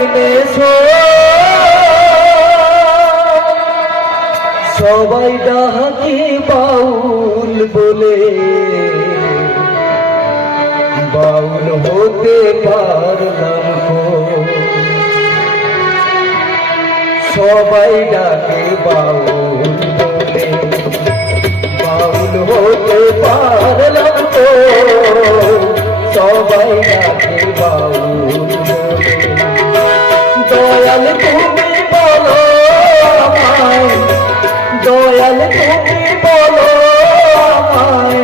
কেমনে সবাই ডাকি বাউল বলে, বাউল হতে পারলাম গো। সবাই ডাকে বাউল বলে, বাউল হতে পারলাম গো। সবাই ডাকে বাউল বলে। দয়াল তুমি বলো আমায়, দয়াল তুমি বলো আমায়,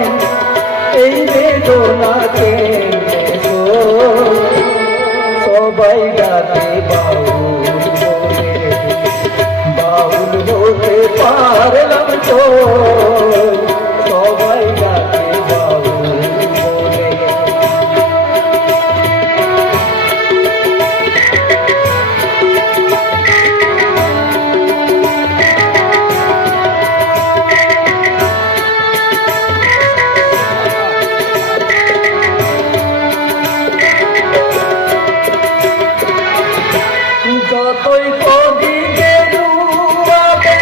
এই বেদনা কেমনে গো। সবাই ডাকে বাউল বলে, বাউল হতে পারলাম তো। সবাই ডাকে বাউল বলে। যতই কদিকে ডুবাবে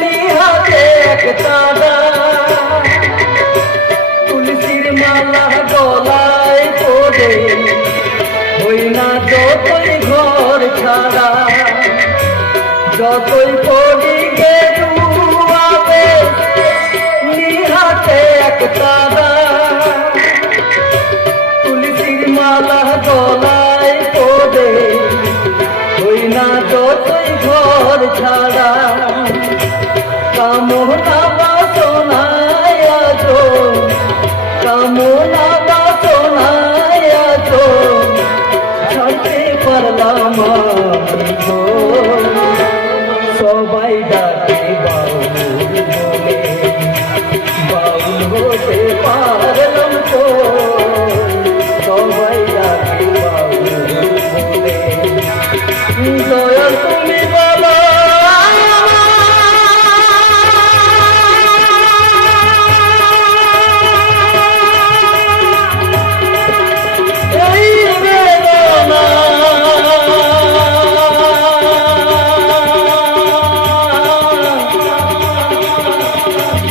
নিহাতে এক তারা, তুলসীর মালা গলায় পড়ে হই না যতই ঘর ছাড়া। যতই কদিকে ডুবাবে নিহাতে এক তারা, তুলসীর মালা গলায় পড়ে হই না যতই ঘর ছাড়া। কামনা বাসনায় আছো, কামনা বাসনায় আছো, ছাড়তে পারলাম আমি গো। সবাই ডাকে বাউল বলে, বাউল হতে পারলাম তো। সবাই ডাকে বাউল বলে। দয়াল তুমি বলো এই বেদনা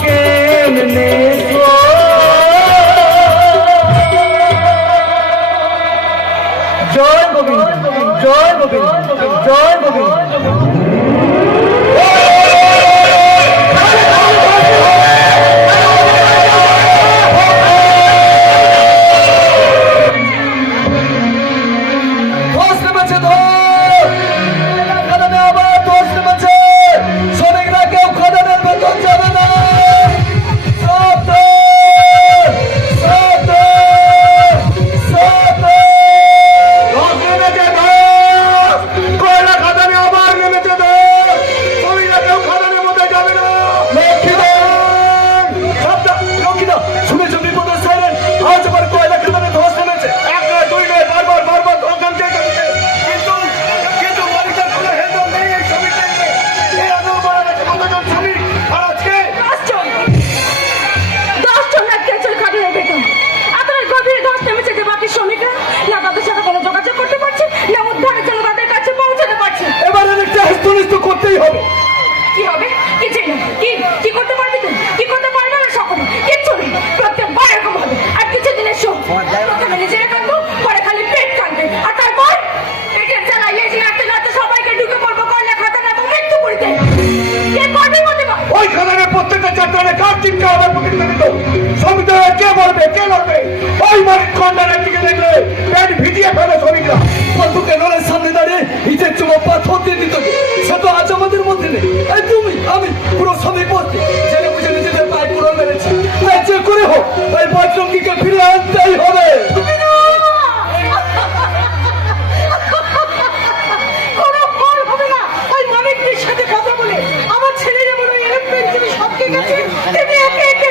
কেমনে গো। জয় গোবিন্দ, জয় গোবিন্দ, জয় গোবিন্দ। করতেই হবে। কি হবে? কিছু না। কি করতে পারবি তুই? কি করতে পারবে না সকল? কিচ্ছু নেই। প্রত্যেকবার এরকম হবে। আর কিছুদিনের শোক, প্রথমে নিজেরা কাঁদবো, পরে খালি পেট কাঁদবে, আর তারপর পেটের জ্বালায় লেজ নাড়তে নাড়তে সবাইকে ঢুকে পড়বো কয়লা খাতানা এবং মৃত্যু করিতে। কে করবে বলতে পার? ওই খাতানের প্রত্যেকটা চারটানে কার চিন্তা হবে প্রতিনিধিত্ব? সমিতি কে বলবে, কে লড়বে? ওই মালিক খন্ডারের দিকে দেখলে পেট ভিজিয়ে ফেলে শ্রমিকরা। বন্ধুকে নলের সামনে দাঁড়িয়ে ইটের চুমো পাথর দিয়ে দিত, সে তো আজ আমাদের মধ্যে নেই। তুমি আমি পুরো শ্রমিক বলতে জেনে বুঝে নিজেদের পায়ে পুরো মেরেছি। তাই যে করে হোক তাই বজরঙ্গীকে ফিরে আনতেই হবে। কোনো ফল হবে না। ওই মালিকদের সাথে কথা বলে আমার ছেলেরা বলে এরোপ্লেন তুমি সবকে গেছে, তুমি একে একে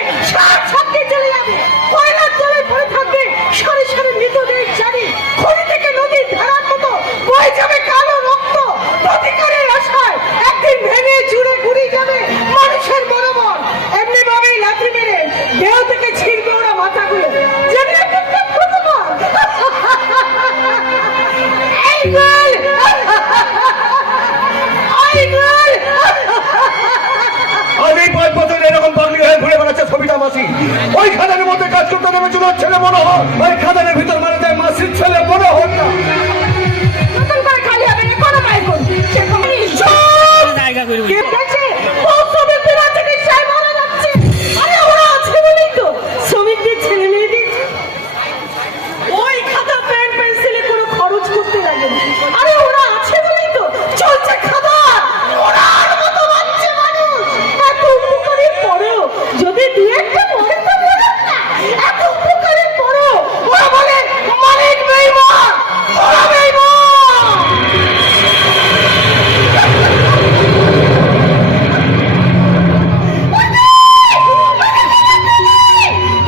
সবকে চলে যাবে। কয়লার জলে পড়ে থাকবে সারি সারি মৃতদেহ জানি খনি থেকে নদীর ধারার মতো বয়ে যাবে কালো রক্ত। প্রতিকারের আশায় একদিন ভেঙে চুরে গুড়ি যাবে মানুষের মনোবল। এমনি ভাবেই লাথি মেরে দেহ থেকে ছিঁড়বে ওরা মাথাগুলো। যেন একটা প্রথম মাসি। ওই খাদানের মধ্যে কাজ করতে নেমেছিল ছেলে মনে হয়, ওই খাদানের ভিতর মারা যায় মাসির ছেলে মনে হয় না। নতুন করে খালি হবে না কোনো পাই কোন সে কোম্পানি কে গেছে ও শ্রমিকদের আছে নিশ্চয় মারা যাচ্ছে। আরে ওরা আছে বলেই তো শ্রমিকদের ছেলে মেয়েদের ওই খাতা পেন পেন্সিলে কোনো খরচ করতে লাগে না। আরে ওরা আছে বলেই তো চলছে খাতা ওরার মতো বাচ্চা মানুষ। এত উপকারের পরেও যদি দু একটা মনে তো মনে না, এত উপকারের পরেও ওরা বলে মালিক বেঈমান, ওরা বেঈমান।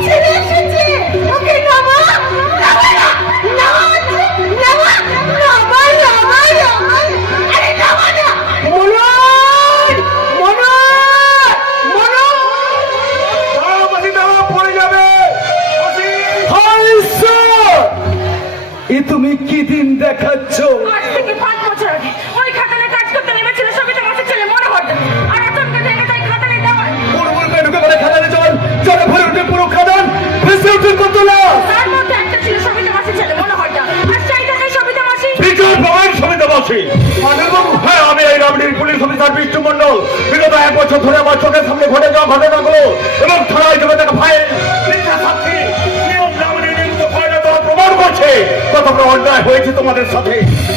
ছেলে এসেছে, ওকে নামা, নামা না, নামা, নামা, নামা, নামা, নামা। আরে নামা না। মনোজ, মনোজ, মনোজ। দাঁড়াও মাসি, দাঁড়াও, পড়ে যাবে। মাসি, হায় ঈশ্বর! এ তুমি কি দিন দেখাচ্ছ? আজ থেকে 5 বছর আগে ওই খাতানে কাজ করতে নেমেছিল সবিতা মাসের ছেলে মনে হয়। আর আচমকা দেখে তাই খাতানে দেওয়া পুরো ঢুকে পড়ে খাদানে জল, জলে ভরে উঠে পুরো খাদান ভেসে উঠে কত লাভ। তার মধ্যে একটা ছিল সবিতা মাসের ছেলে মনে হয়। আর সেই থেকে সবিতা মাসি বিজয় ভবন সমিতি বসে। মাধববাবু, হ্যাঁ, আমি এই রামডির পুলিশ অফিসার বিষ্ণু মন্ডল। বিগত 1 বছর ধরে আমার চোখের সামনে ঘটে যাওয়া ঘটনাগুলো এবং থানায় জমে থাকা ফাইল মিথ্যা সাক্ষী নিয়ম রামডির বিরুদ্ধে ফয়লা দেওয়ার প্রমাণ করছে কত বড় অন্যায় হয়েছে তোমাদের সাথে।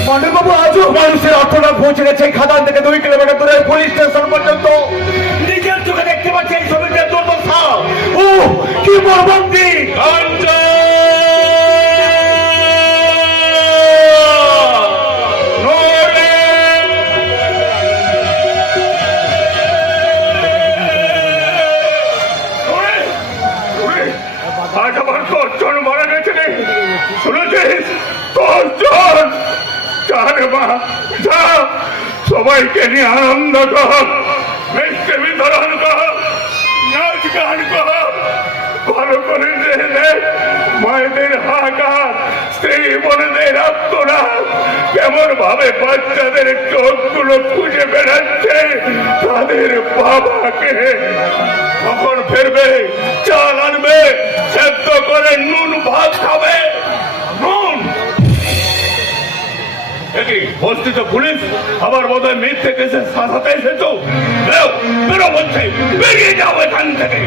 মাধববাবু, আজও মানুষের অর্থনাথ পৌঁছে গেছে খাদান থেকে 2 কিলোমিটার দূরে পুলিশ স্টেশন পর্যন্ত। নিজের চোখে দেখতে পাচ্ছি এই ছবিটার দুর্দশা। ও কি মর্মান্তিক! আজ আমার 10 জন মারা গেছে রে, শুনেছিস? 10 জন। যা রে মা, যা, সবাইকে নিয়ে আনন্দ কর, মিষ্টি বিতরণ কর, নাচ গান কর, ভালো করে দেখ মায়েদের হাহাকার, স্ত্রী বোনদের আত্মনাদ, কেমন ভাবে বাচ্চাদের চোখগুলো খুঁজে বেড়াচ্ছে তাদের বাবাকে। কখন ফিরবে? চাল আনবে, সেদ্ধ করে নুন ভাত খাবে। নুন বলছি তো পুলিশ আবার বোধহয় মিথ্যে কেসে শাসাতে এসেছো। বেরো বলছে, বেরিয়ে যাও এখান থেকে।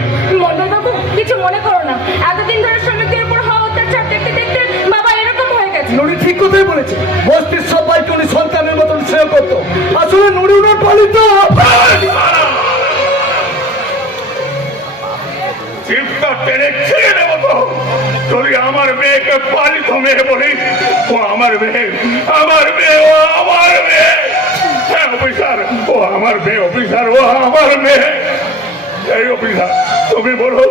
মন্ডলবাবু কিছু মনে করো না, এতদিন ধরে শ্রমিকদের উপর হওয়া অত্যাচার দেখতে দেখতে বাবা এরকম হয়ে গেছে। নুরি ঠিক কথাই বলেছে, বস্তির সবাইকে উনি সন্তানের মতন স্নেহ করতো। আসলে নুরি উনার পালিত। চিপটা টেনে ছেড়ে দেবো তো যদি আমার মেয়েকে পালিত মেয়ে বলি। ও আমার মেয়ে, আমার মেয়ে, ও আমার মেয়ে। হ্যাঁ অফিসার, ও আমার মেয়ে অফিসার, ও আমার মেয়ে। এই অফিসার, তুমি বলো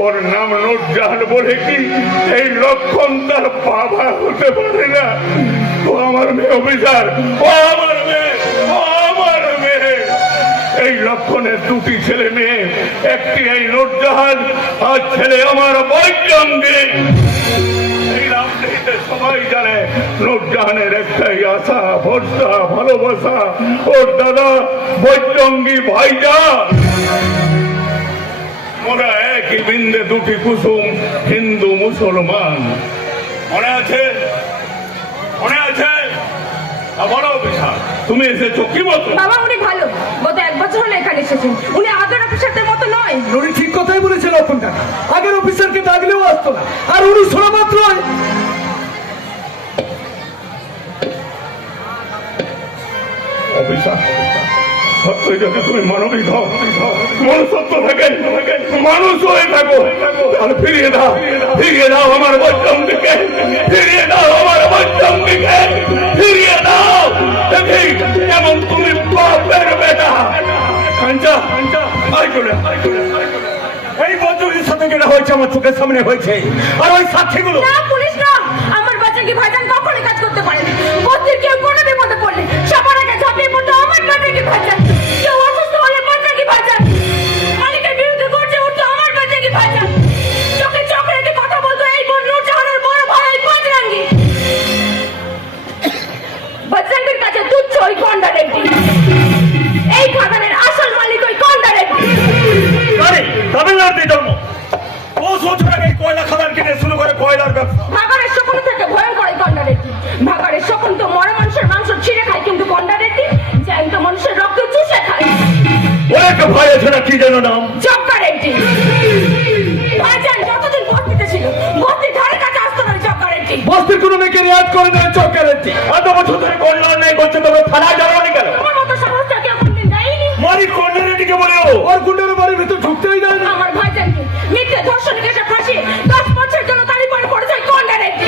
ওর নাম নুরজাহান বলে কি এই লক্ষণ তার বাবা হতে পারে না? ও আমার মেয়ে অফিসার, ও আমার মেয়ে, ও আমার মেয়ে। এই লক্ষণের 2টি ছেলে মেয়ে, একটি এই নুরজাহান আর ছেলে আমার বৈজঙ্গী। এই রামডিতে সবাই জানে নুরজাহানের একটাই আশা, ভরসা, ভালোবাসা ওর দাদা বৈজঙ্গী ভাইজান। ওরা একই বিন্দে 2টি কুসুম, হিন্দু মুসলমান। মনে আছে? মনে আছে? বড় অফিসার, তুমি এসেছো কি মতো? বাবা উনি ভালো, গত 1 বছর হলো এখানে এসেছেন। উনি আগের অফিসারদের মতো নয়। নুরি ঠিক কথাই বলেছিল আপন কাকা, আগের অফিসারকে ডাকলেও আসতো না, আর উনি শোনা মাত্র অফিসার। সত্যই যদি তুমি মানবিক হও, মনুষ্যত্ব থাকে, মানুষ হয়ে থাকো, তাহলে ফিরিয়ে দাও, ফিরিয়ে দাও আমার বৈজঙ্গীকে, ফিরিয়ে দাও আমার বৈজঙ্গীকে, ফিরিয়ে দাও। যেমন তুমি বাপের বেটা। কাঞ্চা, আয় করে, এই বৈজঙ্গীর সাথে যেটা হয়েছে আমার চোখের সামনে হয়েছে, আর ওই সাক্ষীগুলো। না পুলিশ না, আমার বাচ্চাকে ভাইজান কখনোই কাজ করতে পারে না। বস্তির কেউ কোনো বিপদে পড়লে সবার আগে ঝাঁপিয়ে পড়তো আমার বাচ্চাকে ভাইজান। কেউ অসুস্থ হলে বাচ্চাকে ভাইজান, মালিকের বিরুদ্ধে গর্জে উঠতো আমার বাচ্চাকে ভাইজান। চোখে চোখ রেখে কথা বলতো এই বোন নুরজাহানের বড় ভাই বজরঙ্গী। বজরঙ্গীর কাছে তুচ্ছ ওই কন্ডা রেড্ডি। এই খাদানের আসল মালিক ওই কন্ডা রেড্ডি। তামিলনাড়ুতে জন্ম, ভাই আছে না কি যেন নাম? Job guarantee. ভাইজান যতদিন বস্তিতে ছিল বস্তির ধারে কাছে আসতো না জব গ্যারেন্টি। বস্তির কোনো মেয়েকে রেয়াজ করে না জব গ্যারেন্টি। এত বছর ধরে কন্যা নেই করছে, তবে থানায় জানানি কেন? আমার মতো সাহসটা কি কোনদিন দেয়নি? মারি কন্যার দিকে বলে ওর গুন্ডের বাড়ির ভিতর ঢুকতেই দেয় না। আমার ভাইজানকে মিথ্যে ধর্ষণ কেসে ফাঁসিয়ে 10 বছরের জন্য তারই পরে পড়েছে কোন গ্যারেন্টি।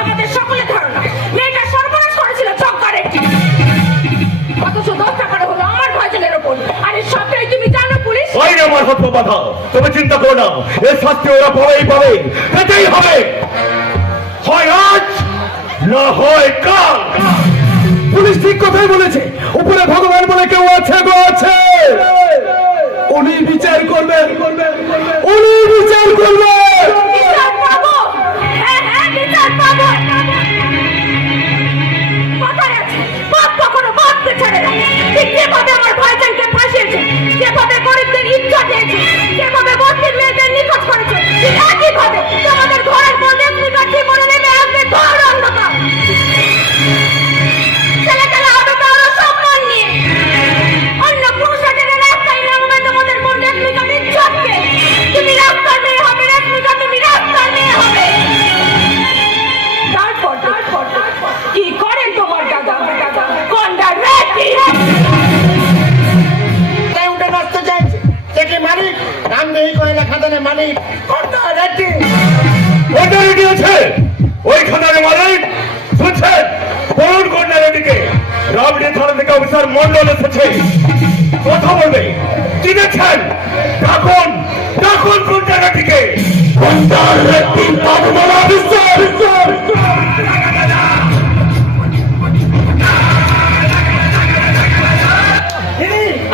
আমাদের সকলের ধারণা মেয়েটা সর্বনাশ করেছিল জব গ্যারেন্টি। অথচ 10 টাকার হলো আমার ভাইজানের ওপর। আর এই সবটাই তুমি জানো পুলিশ? ওই না আমার হাত বাধা, তুমি চিন্তা করো না, এর শাস্তি ওরা পাবেই পাবে, এটাই হবে, হয় আজ না হয় কাল। পুলিশ ঠিক কথাই বলেছে, উপরে ভগবান বলে কেউ আছে গো আছে, উনি বিচার করবেন, উনি বিচার করবেন। বিচার পাবো। হ্যাঁ হ্যাঁ বিচার পাবো। কথায় আছে বাপ কখনো বাপকে ছাড়ে না। ঠিক যেভাবে আমার ভাইজানকে ফাঁসিয়েছে, যেভাবে গরিবদের ইচ্ছা দিয়েছে, যেভাবে বস্তির মেয়েদের নিখোঁজ করেছে, ঠিক একইভাবে তোমাদের ঘরের মধ্যে নিকাশি মনে নেমে আসবে ঘোর অন্ধকার। ছেলেখেলা হবে কারো সম্মান নিয়ে। অন্য পুরুষদের রাস্তায় নামবে তোমাদের মধ্যে নিকাশ ইচ্ছাকে। তুমি রাস্তার মেয়ে হবে রেশমিকা, তুমি রাস্তার মেয়ে হবে। তারপর কি করেন তোমার দাদা? কোনটা রেডি? তাই উঠে নষ্ট চাইছে দেখে মালিক নাম নেই কয়লা খাদানে মালিক কোনটা রেডি? ওটা রেডি আছে, ওইখানে মালিক শুনছেন? বলুন কন্যা রেডিকে। রাবড়ি থানা থেকে অফিসার মন্ডল এসেছে, কথা বলবে, কি দেখছেন? ডাকুন ডাকুন কন্যা রেডিকে। কন্যা রেডি বাবু বলা অফিসার।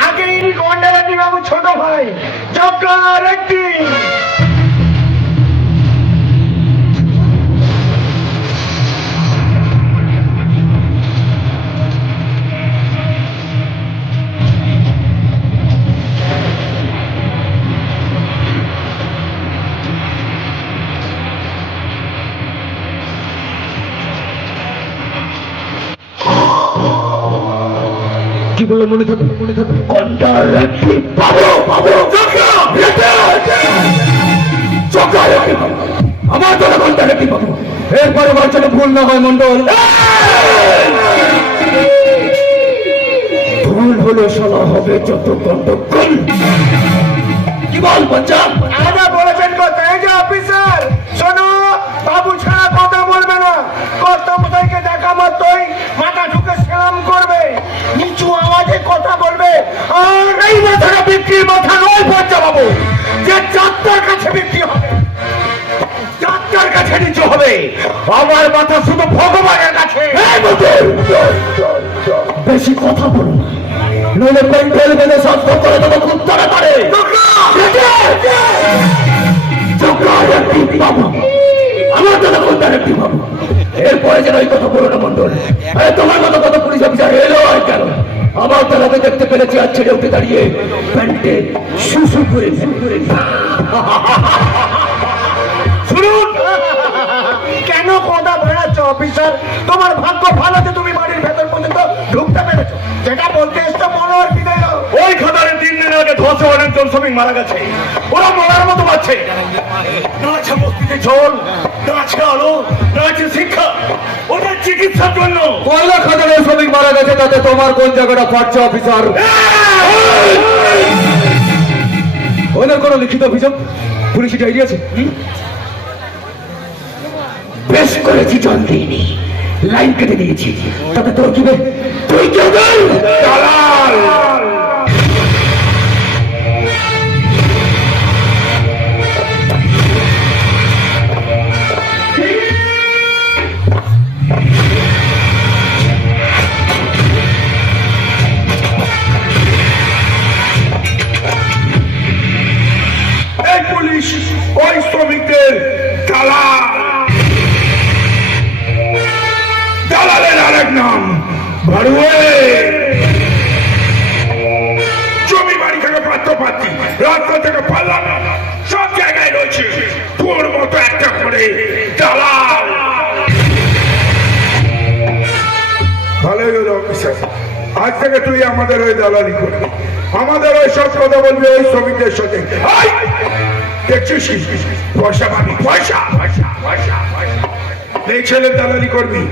আগে ইনি কোনটা রেডি বাবু ছোট ভাই জগা রেডি। কি বললো মনে থাকবে? কন্যা রেডি বাবু বাবু আমার তো কন্যা রেডি বাবু। এরপরে বাচ্চাটা ভুল না হয় মন্ডল, ভুল হলো শালা হবে যত গন্ডগোল। কি বল পঞ্চাব? আদা বলেছেন কথা এই যে অফিসার শোনো, বাবু ছাড়া কথা বলবে না। কর্তমশাইকে দেখা মাত্রই মাথা ঢুকে সালাম করবে, নিচু আওয়াজে কথা বলবে। আর এই মাথাটা বিক্রির মাথা নয় পঞ্চাব বাবু, যে যাত্রার কাছে বিক্রি হবে, যাত্রার কাছে নিচু হবে। আমার মাথা শুধু ভগবানের কাছে। বেশি কথা বলো না, নইলে পেন্টেল বেঁধে শাস্ত করে দেবো খুব তাড়াতাড়ি। বাবু আমার দাদা কোনটা রেডি বাবু, এরপরে যেন ওই কথা বলো না মন্ডল। তোমার মতো কত পুলিশ অফিসার এলো আর কেন? আমার দাদাকে দেখতে পেরেছি আর ছেড়ে উঠে দাঁড়িয়ে প্যান্টে শুশু করে শুনুন। কেন কথা বেড়াচ্ছ অফিসার? তোমার ভাগ্য ভালো যে তুমি বাড়ির ভেতর পর্যন্ত ঢুকতে পেরেছো। যেটা বলতে এসছো মনোহর বিদায়। ওই খাতারে 3 দিন আগে ধসে অনেকজন শ্রমিক মারা গেছে, ওরা মরার মতো পাচ্ছে না। আছে বস্তিতে জল, না আছে আলো, না আছে শিক্ষা, ওদের চিকিৎসার জন্য। কয়লা খাতারে শ্রমিক মারা গেছে, তাতে তোমার কোন জায়গাটা পাচ্ছে অফিসার? ওদের কোনো লিখিত অভিযোগ পুলিশ ডায়েরি আছে? বেশ করেছি জল দিইনি, লাইন কেটে দিয়েছি, তাতে তোর কি? তুই কেউ দালাল। এই পুলিশ ওই শ্রমিকদের দালাল। দালালের আরেক নাম বাড়ুয়ে। জমি বাড়ি থেকে পাত্রপাত্রী, রাস্তা থেকে পাল্লা, সব জায়গায় রয়েছে তোর মতো একটা করে দালাল। ভালোই হলো অফিসার, আজ থেকে তুই আমাদের ওই দালালি করবি। আমাদের ওই সব কথা বলবি ওই শ্রমিকদের সাথে। দেখছিস পয়সা পাবি, পয়সা পয়সা পয়সা পয়সা। এই ছেলের দালালি করবি,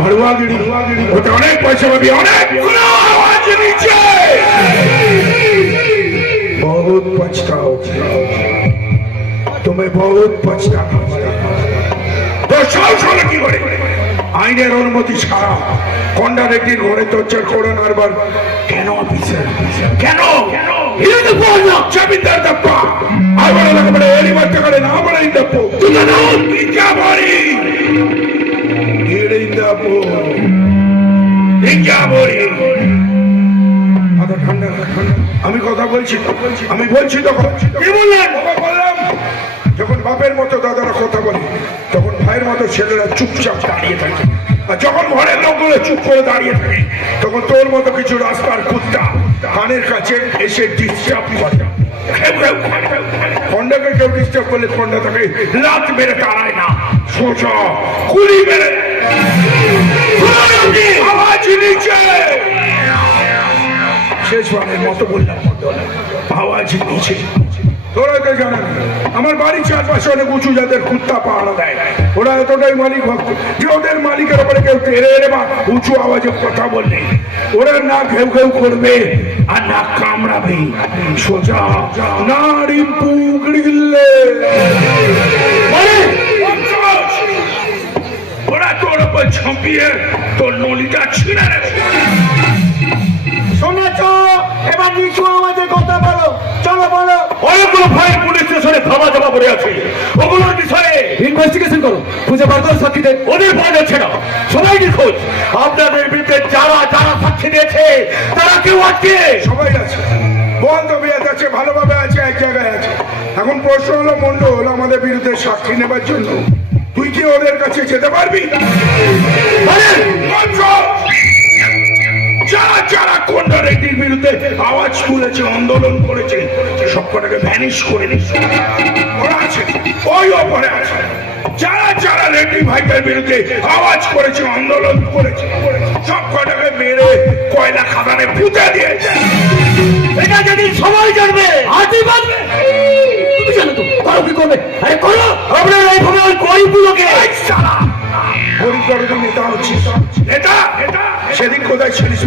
ঘরোয়াগিরি, ওটা অনেক পয়সা পাবি, অনেক। আওয়াজ নিচে, বহুত পছতাও তুমি, বহুত পছতাও। তোর সাহস হলো কি করে আইনের অনুমতি ছাড়া কন্ডারেক্টির ঘরে তোর করে নারবার? কেন অফিসার, কেন? জমিদার দপ্পা আর বড় লাগবে এরই মারতে করে না বড় দপ্পো ইনকা বড়ি ইড়িন্দাপো ইনকা বড়ি। ঠান্ডা ঠান্ডা, আমি কথা বলছি, আমি বলছি তো। কি বললেন? বললাম যখন বাপের মতো দাদারা কথা বলে তখন ভাইয়ের মতো ছেলেরা চুপচাপ দাঁড়িয়ে থাকে, আর যখন ঘরের লোকগুলো চুপ করে দাঁড়িয়ে থাকে তখন তোর মতো কিছু রাস্তার কুত্তা কানের কাছে এসে ডিস্টার্ব করে। খন্ডাকে কেউ ডিস্টার্ব করলে খন্ডা তাকে লাত মেরে তাড়ায় না, সোজা গুলি মেরে। আওয়াজ নিচে, শেষবারের মতো বললাম, আওয়াজ নিচে। তোরা তো জানা আমার বাড়ির চারপাশে অনেক উঁচু যাদের কুত্তা পাহারা দেয়, ওরা এতটাই মালিক ভক্ত যে ওদের মালিকের উপরে কেউ তেরে এলে বা উঁচু আওয়াজে কথা বললে ওরা না ঘেউ ঘেউ করবে আর না কামড়াবে, সোজা না রিম্পু গিলে ওরা তোর উপর ঝাঁপিয়ে তোর নলিটা ছিঁড়ে নেবে। শুনেছ? এবার নিচু আমাদের কথা বলো, চলো বলো। অনেকগুলো ফাইল পুলিশ স্টেশনে ধামা জমা করে আছে, ওগুলোর বিষয়ে ইনভেস্টিগেশন করো, খুঁজে বার করো সাক্ষীদের। ওদের পাওয়া যাচ্ছে না, সবাই নিখোঁজ। আপনাদের বিরুদ্ধে যারা যারা সাক্ষী দিয়েছে তারা কেউ আজকে সবাই আছে, বন্ধ বিয়াত আছে, ভালোভাবে আছে, এক জায়গায় আছে। এখন প্রশ্ন হলো মন্ডল আমাদের বিরুদ্ধে সাক্ষী নেবার জন্য তুই কি ওদের কাছে যেতে পারবি? যারা যারা কন্ডারেক্টির বিরুদ্ধে আওয়াজ তুলেছে, আন্দোলন করেছে, সবকটাকে ভ্যানিশ করে দিচ্ছে। ওরা আছে ওই ওপরে আছে। যারা যারা রেড্ডি ভাইদের বিরুদ্ধে আওয়াজ করেছে, আন্দোলন করেছে, সবকটাকে মেরে কয়লা খাদানে পুঁতে দিয়েছে। এটা যদি সবাই জানবে হাতি বাঁধবে। তুমি জানো তো করো কি করবে? আরে করো, আপনারা এইভাবে ওই গরিবগুলোকে গরিব গরিব নেতা হচ্ছে নেতা। সেদিন কোথায় ছিলিস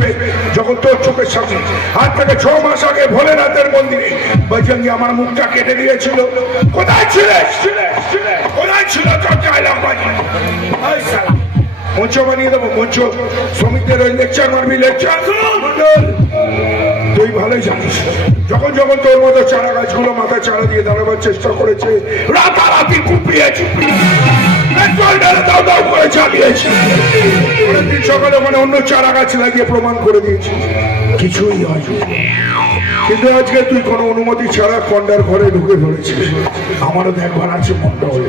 যখন তোর চোখের সামনে আজ থেকে 6 মাস আগে ভোলেনাথের মন্দিরে বজরঙ্গী আমার মুখটা কেটে দিয়েছিল? কোথায় ছিলিস? কোথায় ছিল তোর চাইলামবাজি? মঞ্চ বানিয়ে দেবো, মঞ্চ। শ্রমিকদের ওই লেকচার মারবি, লেকচার। তুই ভালোই জানিস যখন যখন তোর মতো চারা গাছগুলো মাথায় চারা দিয়ে দাঁড়াবার চেষ্টা করেছে, রাতারাতি কুপিয়ে চুপিয়ে দাও দাও করে চালিয়েছে। অনেকদিন সকালে ওখানে অন্য চারা গাছ লাগিয়ে প্রমাণ করে দিয়েছি কিছুই হয়। কিন্তু আজকে তুই কোনো অনুমতি ছাড়া কন্ডার ঘরে ঢুকে ধরেছিস। আমারও দেখবার আছে মন্ডল,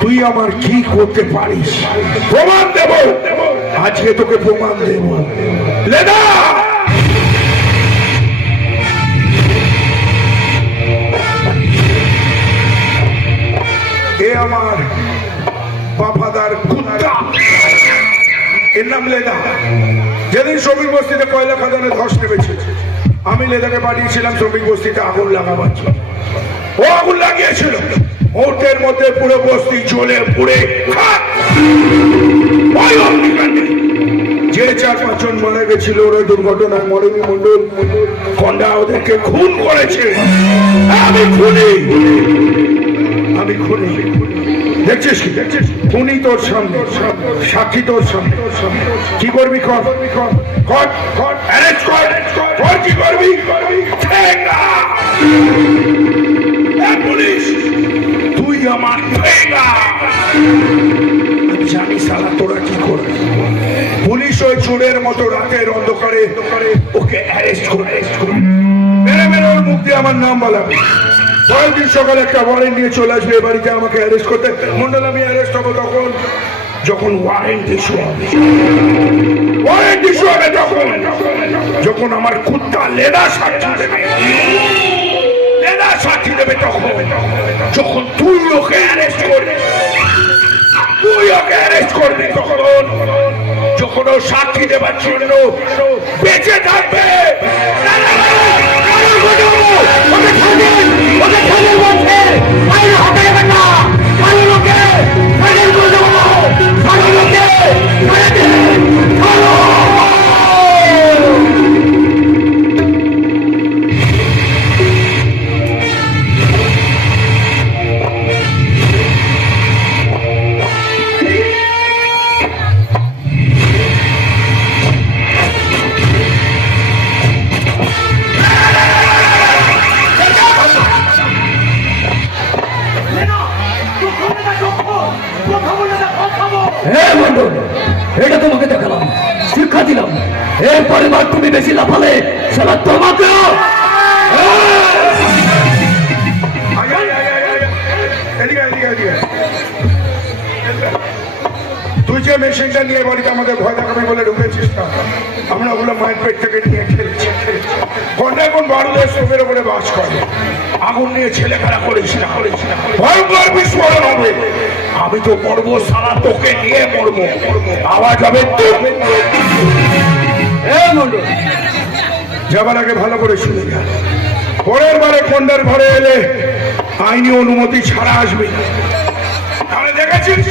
তুই আমার কি করতে পারিস। প্রমাণ দেব, আজকে তোকে প্রমাণ দেব। লেদা এ আমার বাফাদার কুত্তা, এর নাম লেদা। যেদিন শ্রমিক বস্তিতে কয়লা খাদানে ধস নেমেছে আমি লেদাকে পাঠিয়েছিলাম শ্রমিক বস্তিতে আগুন লাগাবার জন্য। ও আগুন লাগিয়েছিল, মুহূর্তের মধ্যে পুরো বস্তি জ্বলে পুড়ে যে 4-5 জন মারা গেছিল ওরা দুর্ঘটনায় মরেনি মন্ডল। কন্ডা ওদেরকে খুন করেছে। আমি খুনি, আমি খুনি। দেখছিস কি? দেখছিস খুনি তোর সামনে, সাক্ষী তোর সামনে। কি করবি কর, অ্যারেস্ট কর। কি করবি? পুলিশ তুই আমার জানি সালা তোরা কি করবি। পুলিশ ওই চোরের মতো রাতের অন্ধকারে ওকে অ্যারেস্ট করে মেরে মেরে ওর মুখ দিয়ে আমার নাম বলাবে। পরের দিন সকালে একটা ওয়ারেন্ট নিয়ে চলে আসবে বাড়িতে আমাকে অ্যারেস্ট করতে। মন্ডল আমি অ্যারেস্ট হবো তখন যখন ওয়ারেন্ট ইস্যু হবে। ওয়ারেন্ট ইস্যু হবে তখন যখন আমার কুত্তা লেদা সাক্ষী দেবে। লেদা সাক্ষী দেবে তখন যখন তুই ওকে অ্যারেস্ট করবি। তুই ওকে অ্যারেস্ট করবি তখন যখন ও সাক্ষী দেবার জন্য বেঁচে থাকবে। ওকে ছাড়েন বলছে, বাইরে হতে যাবেন না। কারো লোকে ছাড়েন করে দেবো, কারো লোকে ছেড়ে দিন, ছাড়ো। এটা তোমাকে দেখালাম, শিক্ষা দিলাম, এরপরে বার তুমি বেশি লাফালে সারা তোমাকে। তুই যে মেশিনটা নিয়ে বাড়িতে আমাদের ভয় দেখাবে বলে ঢুকেছিস না, আমরা ওগুলো মায়ের পেট থেকে নিয়ে খেলছি। ঘন্টা এখন বারুদের স্টোভের উপরে বাস করে, আগুন নিয়ে ছেলে খেলা করিস না, ভয়ঙ্কর বিস্ফোরণ হবে। আমি তো মরবো, সারা তোকে নিয়ে মরবো, আওয়াজ হবে। যাবার আগে ভালো করে শুনে যা, পরের বারে কন্যার ঘরে এলে আইনি অনুমতি ছাড়া আসবে। তাহলে দেখেছিস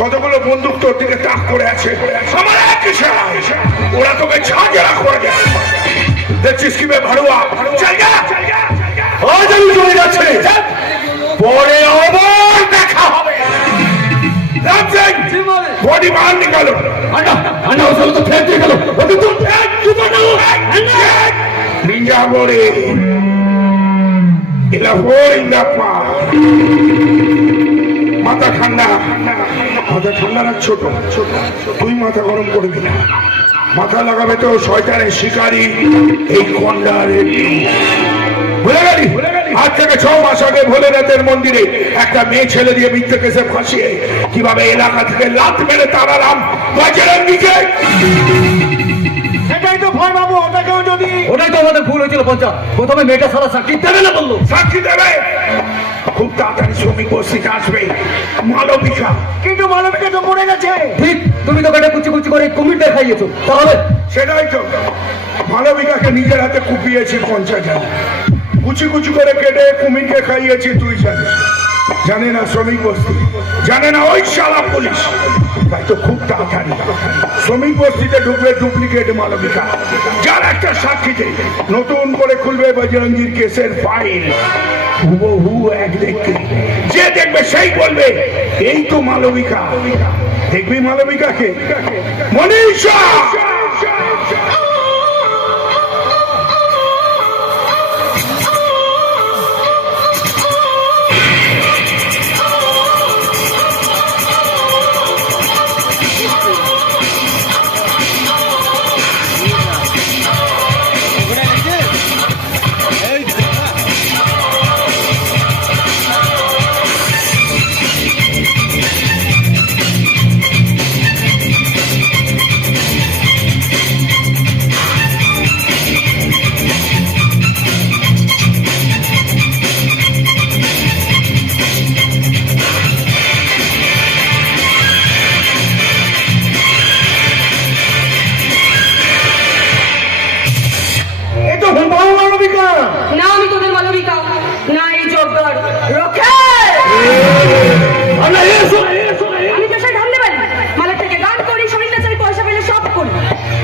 কতগুলো বন্দুক তোর দিকে তাক করে আছে, আমার এক ইশারা, ওরা তোকে ঝাঁঝরা করে দেয়। দেখছিস কি ভাড়ুয়া, আজ আমি চলে যাচ্ছি, পরে আবার দেখা হবে। বডি বার নিকালো, তো ফের দিয়ে গেল নিঞ্জা বলে মাথা ঠান্ডা, মাথা ঠান্ডা রাখ। ছোট তুই মাথা গরম করবি না, মাথা লাগাবে তো শয়তানের শিকারী এই কন্ডারের। ভুলে গেলি? আজ থেকে 6 মাস আগে ভোলেনাথের মন্দিরে একটা মেয়ে ছেলে দিয়ে মিথ্যে কেসে ফাঁসিয়ে কিভাবে এলাকা থেকে লাত মেরে তাড়ালাম বজরঙ্গীকে। সেটাই তো ভয় বাবু, ওটাকেও যদি, ওটাই তো আমাদের ভুল হয়েছিল পঞ্চা। প্রথমে মেয়েটা সারা সাক্ষী দেবে না বললো, সাক্ষী দেবে। খুব তাড়াতাড়ি শ্রমিক বস্তিতে আসবে মালবিকা, কিন্তু মালবিকা তো মরে গেছে। ঠিক, তুমি তো কাটা কুচি কুচি করে কুমিরটা খাইয়েছো, তাহলে সেটাই তো, মালবিকাকে নিজের হাতে কুপিয়েছি 50 জন, কুচি কুচি করে কেটে কুমিরকে খাইয়েছি। তুই জানিস? জানে না শ্রমিক বস্তি, জানে না ওই শালা পুলিশ। তাই তো খুব তাড়াতাড়ি শ্রমিক বস্তিতে ঢুকবে ডুপ্লিকেট মালবিকা, যার একটা সাক্ষীতে নতুন করে খুলবে বজরঙ্গীর কেসের ফাইল। হুবহু এক দেখতে, যে দেখবে সেই বলবে এই তো মালবিকা। দেখবি মালবিকাকে, মনীষা। না আমি তোদের মালবিকা, না এই জব্বর রক্ষে। আমি পেশায় ধান্দে পারি, মালের থেকে গান করি, শরীরটা চাই, পয়সা পেলে সব করি,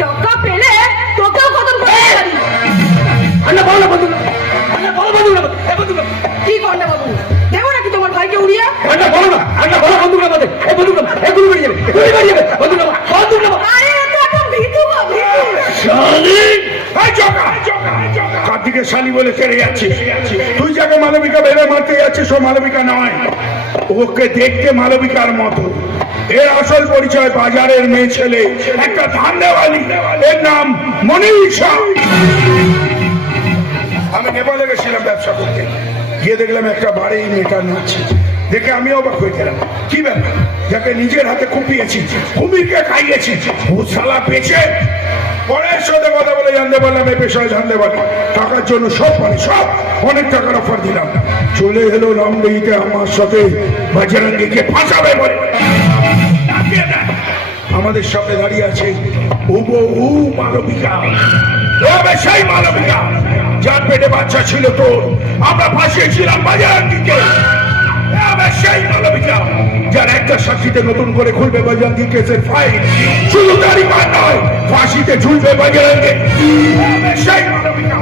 টাকা পেলে তোকেও কদম করতে পারি। কি কন্যা বাবু, দেবো নাকি তোমার ভাইকে উড়িয়ে? আরে এটা একটা ভীতু বা কার দিকে শালি বলে কেড়ে যাচ্ছে? তুই যাকে মালবিকা বেড়ে মারতে যাচ্ছিস ও মালবিকা নয়, ওকে দেখতে মালবিকার মতো। এর আসল পরিচয় বাজারের মেয়ে ছেলে, একটা ধান্দাওয়ালি, এর নাম মনীষা। আমি নেপালে গেছিলাম ব্যবসা করতে, গিয়ে দেখলাম একটা বাড়ি মেয়েটা নাচছে, দেখে আমি অবাক হয়ে গেলাম। কি ব্যাপার, যাকে নিজের হাতে কুপিয়েছি, কুমিরকে খাইয়েছি, ও শালা বেঁচে। পরের সাথে কথা বলে জানতে পারলাম এই পেশায় জানতে পারি, টাকার জন্য সব পারি, সব অনেক টাকার অফার দিলাম। চলে এলো লম্বেইতে আমার সাথে বজরঙ্গীকে ফাঁসাবে বলে। আমাদের সামনে দাঁড়িয়ে আছে হুবহু মালবিকা। তবে সেই মালবিকা যার পেটে বাচ্চা ছিল তোর আমরা ফাঁসিয়েছিলাম বাজারঙ্গীকে। তবে সেই মালবিকা যার একটা সাক্ষীতে নতুন করে খুলবে বাজারঙ্গী কেসের ফাইল, শুধু তারই মান নয় ফাঁসিতে ঝুলবে বাজারঙ্গী। তবে সেই মালবিকা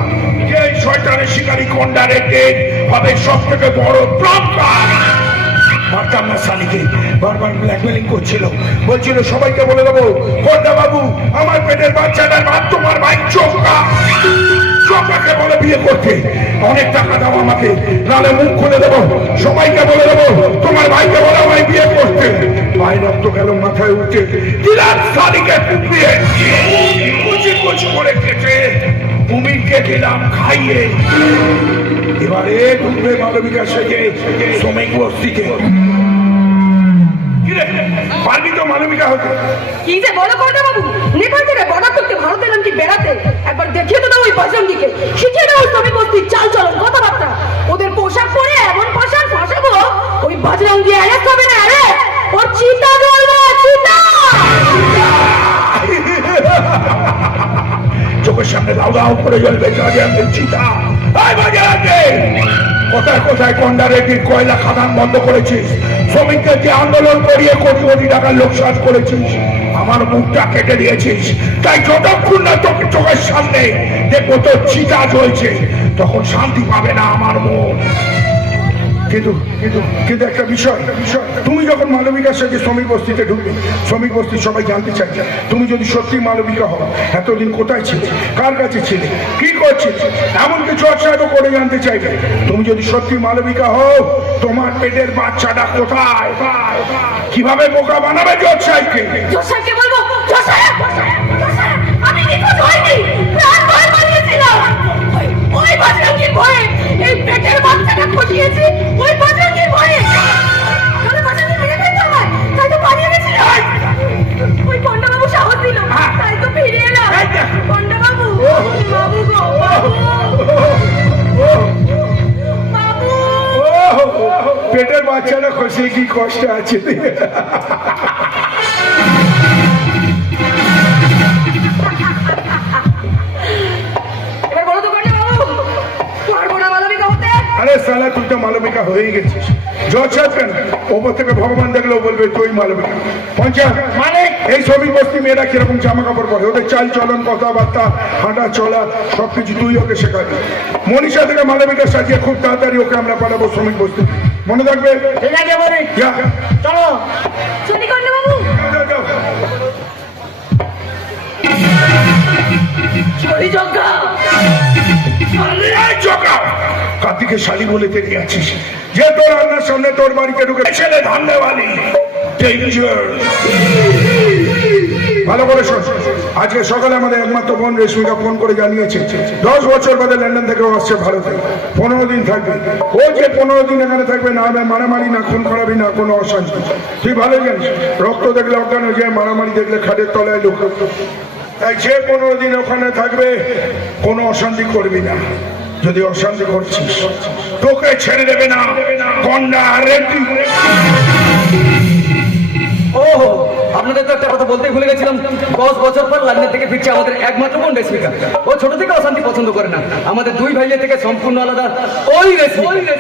যে শয়তানের শিকারী কন্ডারের ডেট হবে সব থেকে বড় প্রকার। পারতাম না সানিকে, বারবার ব্ল্যাকমেলিং করছিল, বলছিল সবাইকে বলে দেবো কন্ডা বাবু আমার পেটের বাচ্চাটার মা তোমার ভাই চোখা। চোখাকে বলে বিয়ে করতে, অনেক টাকা দাও আমাকে, নালে মুখ খুলে দেবো, সবাইকে বলে দেবো তোমার ভাইকে বলে আমায় বিয়ে করতে। ভাই রক্ত গেল মাথায় উঠে, দিলাম সানিকে কুপিয়ে কুচি কুচি করে কেটে কুমিরকে দিলাম খাইয়ে। এবারে ঢুকবে মালবিকা সেজে শ্রমিক বস্তিকে। পারবি তো মালবিকা হতে? কি যে বলো কন্যা বাবু, নেপাল থেকে বর্ডার করতে ভারত এলাম কি বেড়াতে, একবার দেখিয়ে তো দাও ওই বাজরঙ্গীকে, শিখিয়ে দাও ওই শ্রমিক বস্তির চাল চলন কথাবার্তা। ওদের পোশাক পরে এমন ফাঁসার ফাঁসাবো ওই বাজরঙ্গী অ্যারেস্ট হবে না, আরে ওর চিতা জ্বলবে চিতা। চোখের সামনে দাও দাও করে জ্বলবে বাজারঙ্গীর চিতা। কোথায় কোথায় কন্ডারেটির কয়লা খাদান বন্ধ করেছিস, শ্রমিকদেরকে আন্দোলন করিয়ে কোটি কোটি টাকার লোকসান করেছিস, আমার মুখটা কেটে দিয়েছিস। তাই যতক্ষণ না তোকে চোখের সামনে দেখবো তোর চিতা জ্বলছে তখন শান্তি পাবে না আমার মন। কিন্তু কিন্তু কিন্তু একটা বিষয়, তুমি যখন মালবিকার সাথে শ্রমিক বস্তিতে ঢুকবে, শ্রমিক বস্তির সবাই জানতে চাইছে তুমি যদি সত্যি মালবিকা হও এতদিন কোথায় ছিলে, কার কাছে ছিলে, কি করছিলে, এমনকি জজ সাহেবও করে জানতে চাইবে। তুমি যদি সত্যি মালবিকা হও তোমার পেটের বাচ্চাটা কোথায়, কিভাবে বোকা বানাবে জজ সাহেবকে? জজ সাহেবকে বলবো, জজ সাহেব আমি নিখোঁজ হইনি, প্রাণ ভয় বানিয়েছিলাম। ওই বাজরঙ্গীর ভয়ে এই পেটের বাচ্চাটা খটিয়েছি, ওই বাজরঙ্গীর ভয়ে। তাহলে বাজরঙ্গী মেরে ফেলতে হয়, তাই তো পালিয়ে গেছিল। ওই কন্ডা বাবু সাহস দিল, তাই তো ফিরে এলাম। কন্ডা বাবু, বাবু গো বাবু, বাবু। পেটের বাচ্চাটা খসে কি কষ্ট আছে। এবার বলো তো কন্ডা বাবু, পারবো না মালবিকা হতে? আরে সালা তুই তো মালবিকা হয়ে গেছিস। জজ সাহেব কেন, ওপর থেকে ভগবান দেখলেও বলবে তুই মালবিকা। পঞ্চায়েত মানে এই শ্রমিক বস্তি মেয়েরা কিরকম জামা কাপড় পরে, ওদের চাল চলন কথাবার্তা হাঁটা চলা সবকিছু তুই ওকে শেখাবি। মনীষা থেকে মালবিকা সাজিয়ে খুব তাড়াতাড়ি ওকে আমরা পাঠাবো শ্রমিক বস্তি, মনে থাকবে? ঠিক আছে বলে চলো চলি কন্ডা বাবু। চলি জগা কার্তিকের শালি বলে তেড়িয়ে আছিস যে তোর রান্নার সামনে তোর বাড়িতে ঢুকে ছেলে ধান্দাবালি ডেঞ্জার। ভালো করে শোন, আজকে সকালে আমাদের একমাত্র বোন রেশমিকা ফোন করে জানিয়েছে 10 বছর বাদে লন্ডন থেকে আসছে ভারতে, 15 দিন থাকবে। ও যে 15 দিন এখানে থাকবে না মারামারি না খুন খারাপি না কোনো অশান্তি। তুই ভালো জানিস রক্ত দেখলে অজ্ঞান হয়ে যায়, মারামারি দেখলে খাটের তলায় লোক। তাই যে 15 দিন ওখানে থাকবে কোনো অশান্তি করবি না, যদি অশান্তি করছিস তোকে ছেড়ে দেবে না কন্যা রেড্ডি। ওহো, আপনাদের তো একটা কথা বলতেই ভুলে গেছিলাম। 10 বছর পর লন্ডন থেকে ফিরছে আমাদের একমাত্র বোন রেশমিকা। ও ছোট থেকে অশান্তি পছন্দ করে না, আমাদের দুই ভাইয়ের থেকে সম্পূর্ণ আলাদা ওই রেশমিকা।